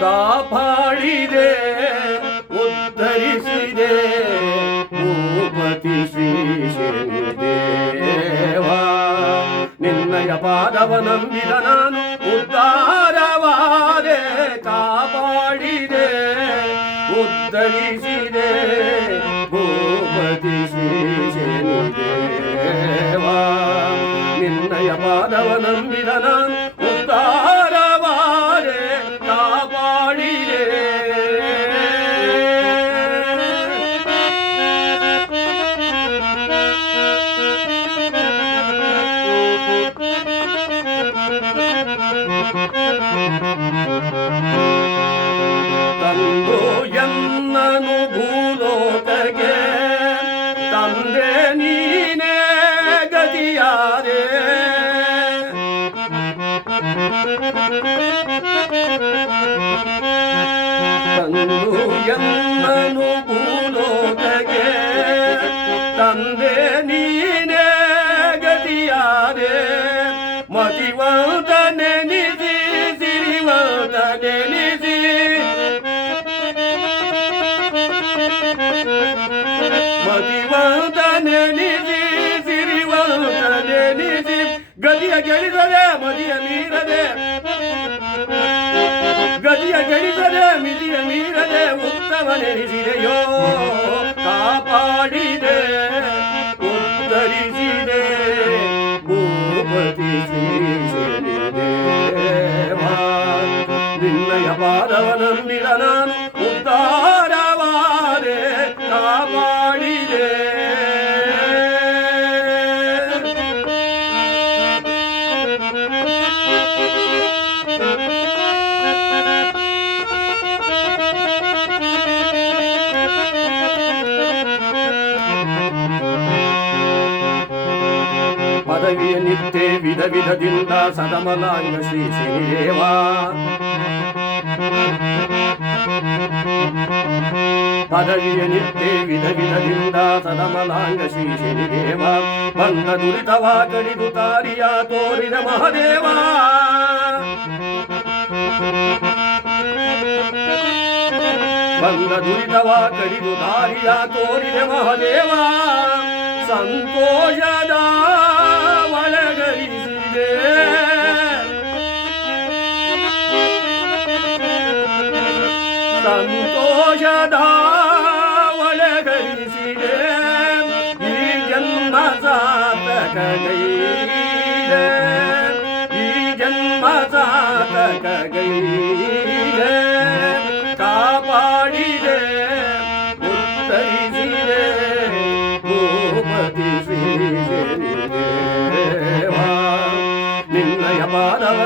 ಕಾಪಾಡಿದೆ ಉದ್ಧರಿಸಿದೆ ಭೂಪತಿ ಶ್ರೀ ಶನಿದೇವ. ನಿನ್ನಯ ಪಾದವ ನಂಬಿದ ನಾನು ಉದ್ಧಾರವಾದೆ. ಕಾಪಾಡಿದೆ ಉದ್ಧರಿಸಿದೆ ಭೂಪತಿ ಶ್ರೀ ಶನಿದೇವ. ನಿನ್ನಯ ಪಾದವ ನಂಬಿದ ನಾನು ಉದ್ಧಾರವಾದೆ. ಕಾಪಾಡಿದೆ ತಂದು ಎನ್ನನು ಭೂಲೋಕಕ್ಕೆ ತಂದೆ ನೀನೇ ಗತಿಯಾದೆ. ತಂದು ಎನ್ನನು ಭೂಲೋಕಕ್ಕೆ ತಂದೆ ನೀನೇ ಗತಿಯಾದೆ. ಮತಿವಂತ ನೆನೆಸಿ ಸಿರಿವಂತ ನೆನೆಸಿ ಮತಿವಂತ ನೆನೆಸಿ ಸಿರಿವಂತ ನೆನೆಸಿ ಗದಿಯ ಗೆಳಿಸದೆ ಮದಿಯ ಮೀರದೆ ಗದಿಯ ಗೆಳಿಸದೆ ಮಿದಿಯ ಮೀರದೆ ಉತ್ತಮ ನೆನೆಸಿದೆಯೋ. ಕಾಪಾಡಿದೆ ಉದ್ಧರಿಸಿದೆ ಭೂಪತಿ ಶ್ರೀ ಶನಿದೇವ. ನಿನ್ನಯ ಪಾದವ ನಂಬಿದ ನಾನು ಉದ್ಧಾರವಾದೆ. ಕಾಪಾಡಿದೆ ಪದವಿಯ ನಿತ್ಯ ವಿಧ ವಿಧದಿಂದ ಸದಮಲಾಂಗ ಶ್ರೀ ಶನಿದೇವ. ಪದವಿಯ ನಿತ್ಯ ವಿಧ ವಿಧದಿಂದ ಸದಮಲಾಂಗ ಶ್ರೀ ಶನಿದೇವ. ಬಂದ ದುರಿತವ ಕಡಿದು ತಾರಿಯ ತೋರಿದ ಮಹಾದೇವ. ಬಂದ ದುರಿತವ ಕಡಿದು ತಾರಿಯ ತೋರಿದ ಮಹಾದೇವ. ಸಂತೋಷದ ಒಳಗರಿಸಿದೆ ಸಂತೋಷದ ಒಳಗರಿಸಿದೆ. ಈ ಜನ್ಮ ಸಾರ್ಥಕಗೈದೆ ಈ ಜನ್ಮ ಸಾರ್ಥಕಗೈದೆ. ಕಾಪಾಡಿದೆ ಉತ್ತರಿಸಿದೆ ಭೂಪತಿ ಶ್ರೀ ಶನಿದೇವ. ನಿನ್ನಯ ಪಾದವ